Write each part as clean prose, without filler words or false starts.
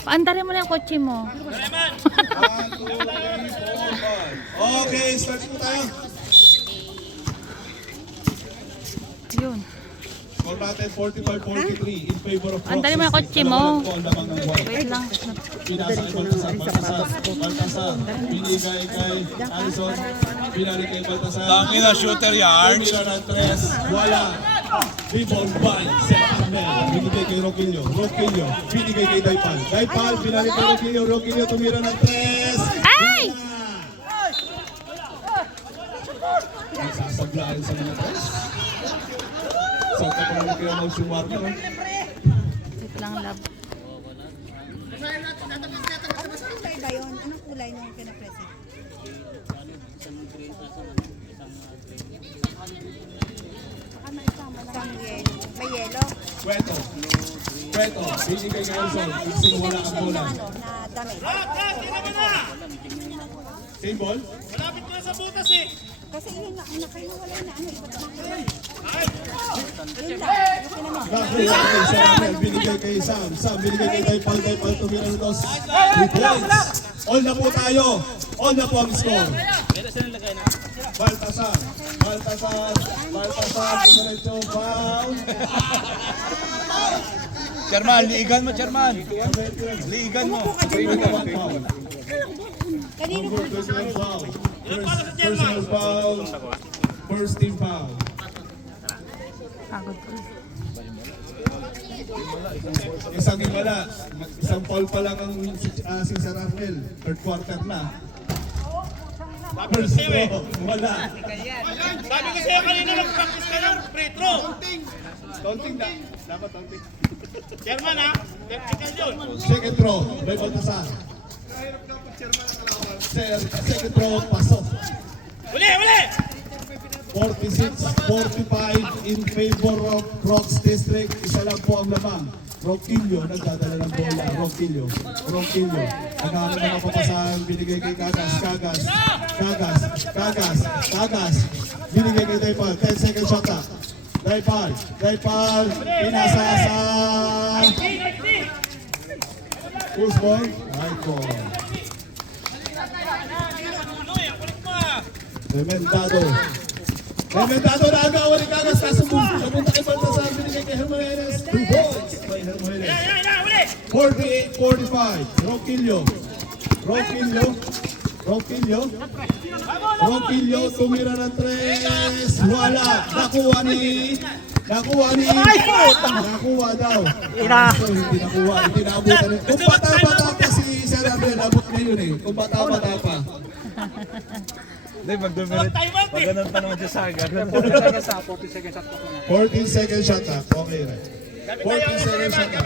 Paandarin mo na yung kotse mo. Okay, start po tayo. Yun. Score natin 45-43 in favor of Roxas. Andarin mo yung kotse mo. Wait lang. Pinasa kay Baltasar. Baltasar. Binigay kay Alison. Binari kay Baltasar. Tangin na shooter yard. Tumira ng tres. Wala. Rebound by Seth Arnel. Binigay kay Roquillo. Roquillo. Binigay kay Daypal. Daypal. Binari kay Roquillo. Roquillo tumira ng tres. Ay! Nagsasablaan sa mga tres. Sa kapag na kaya mag-sumar na. Wait lang, love. Kulay ba yun? Anong kulay nung pinapresent? May yellow. Kweto. Kweto. Binigay kay Alison. Gusto wala ang bola. Ano, na damit. Same ball. Malapit ko na sa butas eh. Kasi yun na, kayo wala na, ano, iba't naman yun. Yun lang, yung pinamit. Nakuha kay Samuel. Binigay kay Sam. Sam binigay kay Daypal. Daypal tumira ng dos. 3 points. All na po tayo. All na po ang score. Baltasar. Baltasar. Baltasar. Diretso. Foul. Chairman, liigan mo, Chairman. Liigan mo. Kanino po? Personal foul. Personal foul. First team foul. Pagod ko. Isang wala. Isang foul pa lang ang si Sir Arnel. Third quarter na. First throw. Wala. Sabi ko sa'yo kanina mag-practice ka ng free throw. Taunting na. Dapat taunting. Chairman ha, vertical yun. Second throw. By Baltasar. Second throw. Pasok. Uli, uli! 46-45 in favor of Crocs District. Isa lang po ang lamang. Roquillo, nagdadala ng bola. Roquillo. Roquillo. Naghahanap ng kapapasahan. Binigay kay Kagas. Kagas. Kagas. Kagas. Kagas. Binigay kay Daypal. 10 second shot up. Daypal. Daypal. Pinasasa. Who's ball? Michael. Dementado. Dementado na agawan ni Kagas. Kasabunta. Sabunta kay Baltasar. Binigay kay Hermanes. 2 points by Hermanes. 48-45. Roquillo. Roquillo. Roquillo. Roquillo. Tumira ng tres. Wala. Nakuha ni... Nakuha daw. Hindi nakuha. Hindi naabutan. Kung bata-bata pa si Sir Abel, abot na yun eh. Kung bata-bata pa. Hindi, mag-dominate. Pag ganun pa naman siya sa agad. 14 second shot up. Okay na. 14 second shot up.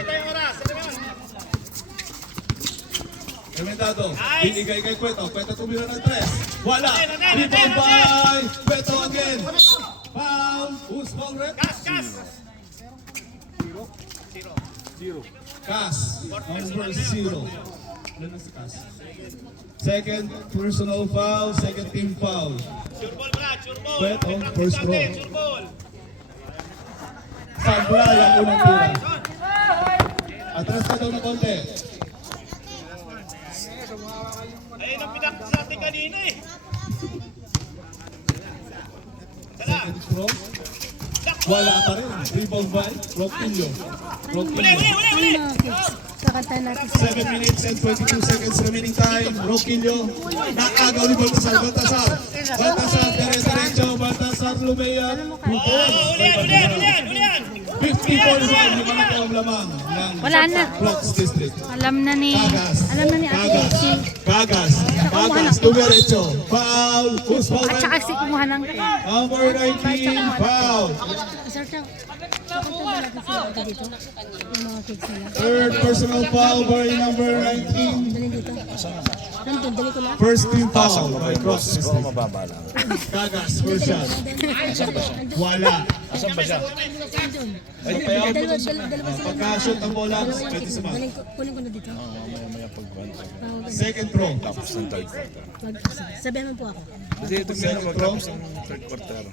Dementado. Binigay kay Cueto. Cueto tumira ng tres. Wala. Rebound by Cueto again. Foul. Who's foul red? Cas. Number 0. Ano na si Cas? Second personal foul. Second team foul. Churbol pala, churbol. Cueto. First throw. Churbol. Sabla yung unang tira. Atras ka daw na konti. Ayun ang pinakita natin kanina eh. Second throw. Wala pa rin. Rebound by Roquillo. Roquillo. Uli! 7 minutes and 22 seconds remaining time. Roquillo. Nakagaw ni Baltasar. Baltasar. Baltasar. Diretso. Baltasar Lumea. 2 points. Ulian! 50-45. Hindi kami ang lamang. Wala na. Crocs District. Alam na ni... Kagas. Alam na ni Ate Kagas. Daisy. Kagas. Kagas. Diretso. Foul. Who's foul? At saka si kumuha ng... Number 19. Foul. Third personal foul by number 19. First team foul by Crocs District. Mababa lang. Kagas, first shot. Wala. Asan ba siya? Pagka-shoot ang bola, pwede sumama. Kunin ko na dito. Mamaya pag-1. Second throw. Tapos ng third quarter. Sabihan mo po ako. Hindi, ito meron magtapos ng third quarter.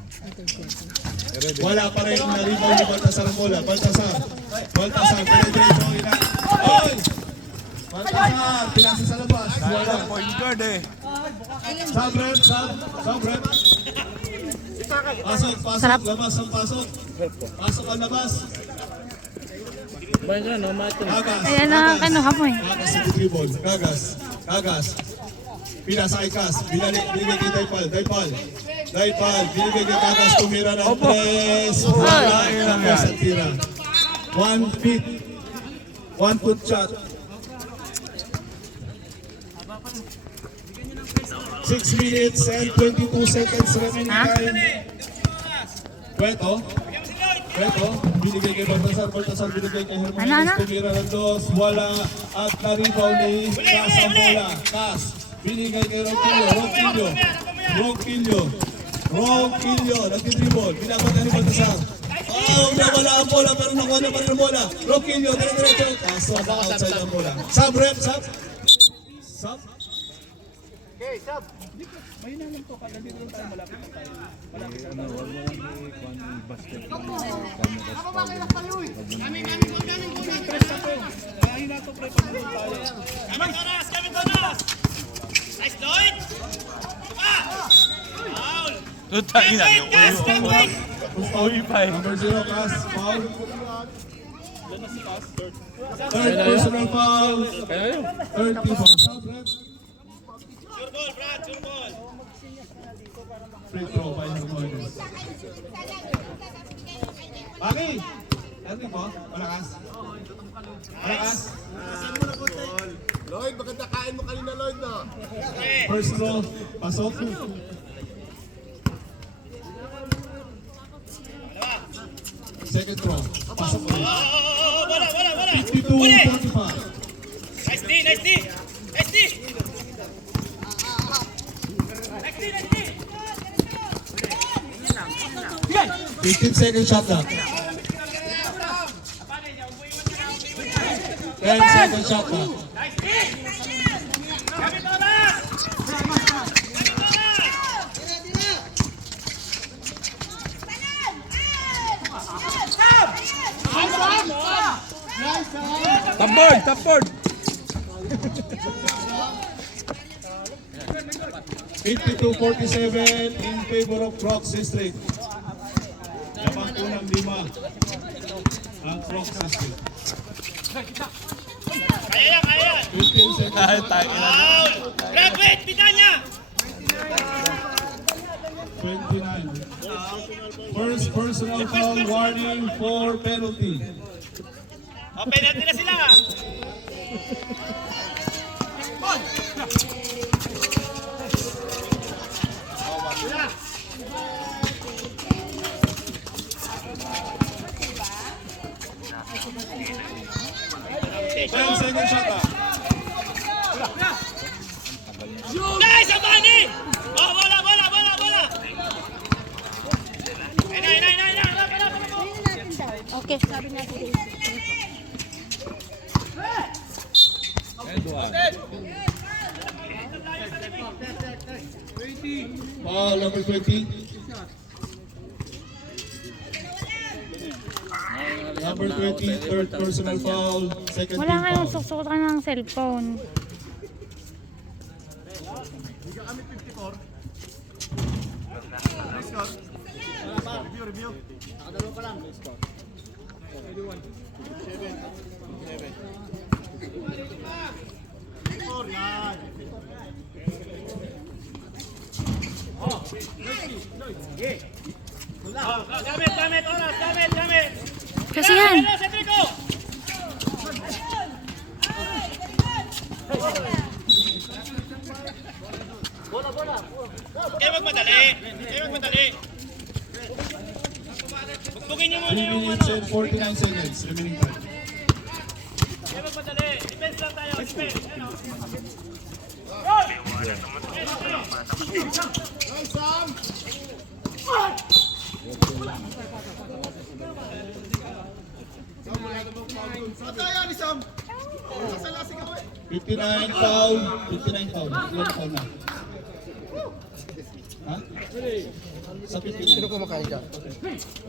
Wala pa rin na rebound ni Baltasar ang bola. Baltasar, penetrate mo ina. Oy! Baltasar, pinasa sa labas. Wala. Point guard eh. Sub-rep. Pasok, Sarap. labas ang pasok. Pasok ang labas. Gagas. Ayan ang kanuha mo eh. Gagas si dribble. Gagas. Pinasa kay Cas. Binigay kay Daypal. Binigay kay Gagas. Tumira ng press. Wala. Gagas ang tira. 1 feet. 1 foot shot. 6 minutes and 22 seconds remaining time. Pweto, binigay kay Baltasar, binigay kay Hermanes, tumira ng dos, wala, at na-rebound ni Cas ang bola. Cas, binigay kay Ronquillo, nagtitribol, binabata ni Baltasar. Nawala ang bola, pero nakuha na pa rin ang bola. Ronquillo, dire-diretso, kaso outside ang bola. Sub-rep. Tutain na yung uy pa eh. Number 0, Cas, foul. Third personal foul. Third team foul. Sub-rep. Free throw by Hermanes. Baki! Ano po? Malakas? Lloyd, maganda kain mo kanina, Lloyd, no? First throw, pasok. Second throw, pasok ulit. 52-45. Nice D. 15 second shot na. 10 second shot na. Top board! 52-47 in favor of Crocs District. Lamang unang 5 ang Crocs District. Kaya 15 seconds. Foul! Graduate, Pitanya! 29. First personal foul warning for penalty. O, penalty na sila. Ten second shot na. Guys, Abani! Oh, bola! Ina. Okay. Sabi natin. Foul number 20. Number 20, third personal foul, second Wala team kayong foul. susukan ng cellphone. Gamit, oras, gamit. Kasi yan. Cedrico! Kaya magmadali. Bugtugin niyo muna 3 yung minutes and 49 seconds remaining time. Kaya magmadali. Defense lang tayo, defense. Pataya ni Sam. Sasala sigaw eh. 59 foul. 59 foul. Ilan foul na? Ha? Sa 59. Sino kumakain dyan?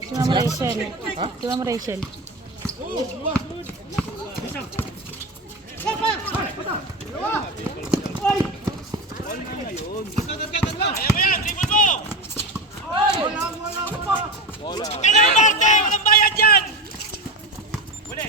Si Ma'am Rachel. Si Ma'am Rachel. Kaya mo yan, dribble mo! Kaya Marte! Walang bayad yan! Huli!